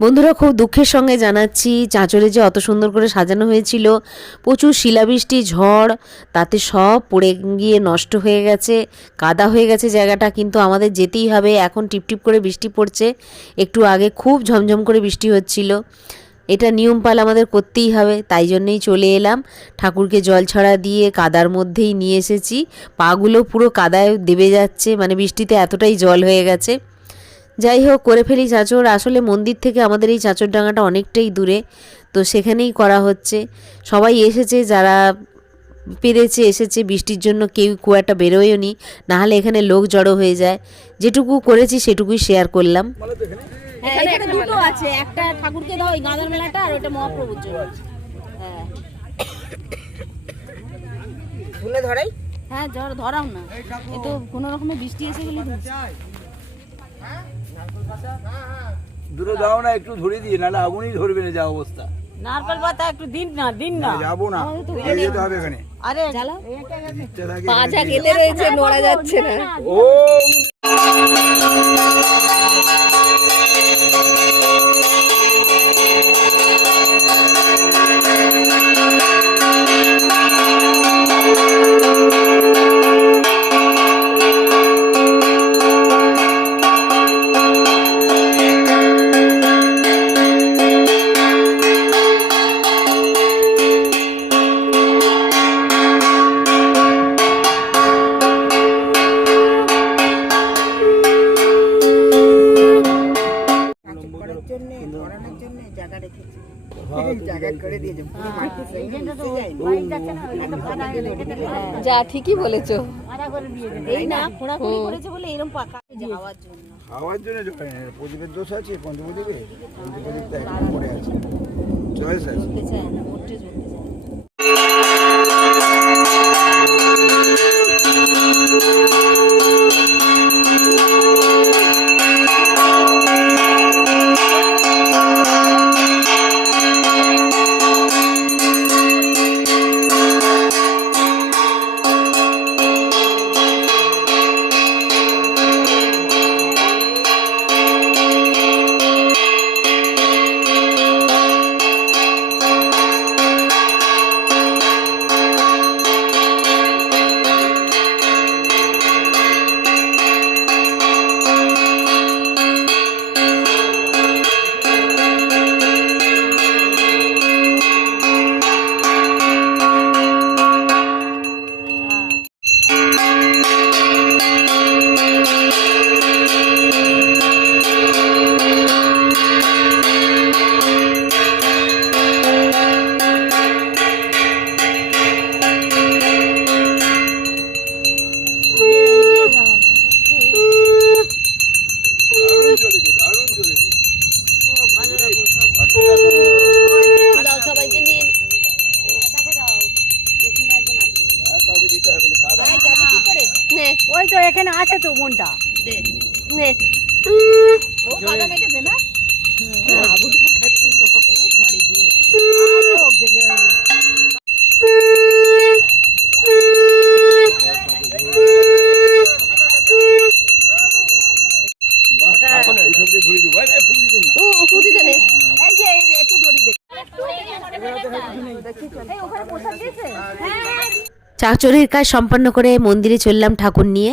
বন্ধুরা, খুব দুঃখের সঙ্গে জানাচ্ছি চাঁচরে যে অত সুন্দর করে সাজানো হয়েছিল, প্রচুর শিলাবৃষ্টি, ঝড়, তাতে সব পড়ে গিয়ে নষ্ট হয়ে গেছে, কাদা হয়ে গেছে জায়গাটা, কিন্তু আমাদের যেতেই হবে। এখন টিপটিপ করে বৃষ্টি পড়ছে, একটু আগে খুব ঝমঝম করে বৃষ্টি হচ্ছিল। এটা নিয়মপাল আমাদের করতেই হবে, তাই জন্যেই চলে এলাম। ঠাকুরকে জল ছড়া দিয়ে কাদার মধ্যেই নিয়ে এসেছি। পাগুলো পুরো কাদায় দেবে যাচ্ছে মানে বৃষ্টিতে এতটাই জল হয়ে গেছে। যাই হোক করে ফেলি চাঁচর আসলে মন্দির থেকে আমাদের এই চাঁচর ডাঙাটা অনেকটাই দূরে তো সেখানেই করা হচ্ছে। সবাই এসেছে যারা পেরেছে এসেছে বৃষ্টির জন্য কেউ খুব একটা বেরোয়ও নি। নাহলে এখানে লোক জড়ো হয়ে যায়। যেটুকু করেছি সেটুকুই শেয়ার করলাম। হ্যাঁ এখানে দুটো আছে। একটা ঠাকুরকে দাও ওই গাঁদার মেলাটা আর ওটা মহাপ্রভুর জন্য। হ্যাঁ ধরাই? হ্যাঁ ধরাও না। একটু কোনো রকমের বৃষ্টি এসে গেলে তো- দুটো দাও না একটু ধরে দিয়ে নাহলে আগুনই ধরবে না যা অবস্থা। নারকেল পাতা একটু দিন না দিন না। যাব না যেতে হবে এখানে। আরে পাঁচা কেটে রয়েছে নড়া যাচ্ছে না। ও জন্য পড়ানোর জন্য জায়গা রেখেছি। জায়গা করে দিয়েছে পুরো মাটি সেই যা ঠিকই বলেছ। এই না খোঁড়াখুড়ি করেছে বলে এরকম পাকা যাওয়ার জন্য। খাওয়ার জন্য নেই। প্রদীপের দোষ আছে পঞ্চপ্রদীপে? পঞ্চপ্রদীপটা এখন পড়ে আছে। চয়েস আছে। ওই তো এখানে আছে তো মনটা নে। ও কাদা মেখেছে না? বাহ, এখন এইসব দিয়ে চাঁচরের কাজ সম্পন্ন করে মন্দিরে চললাম ঠাকুর নিয়ে।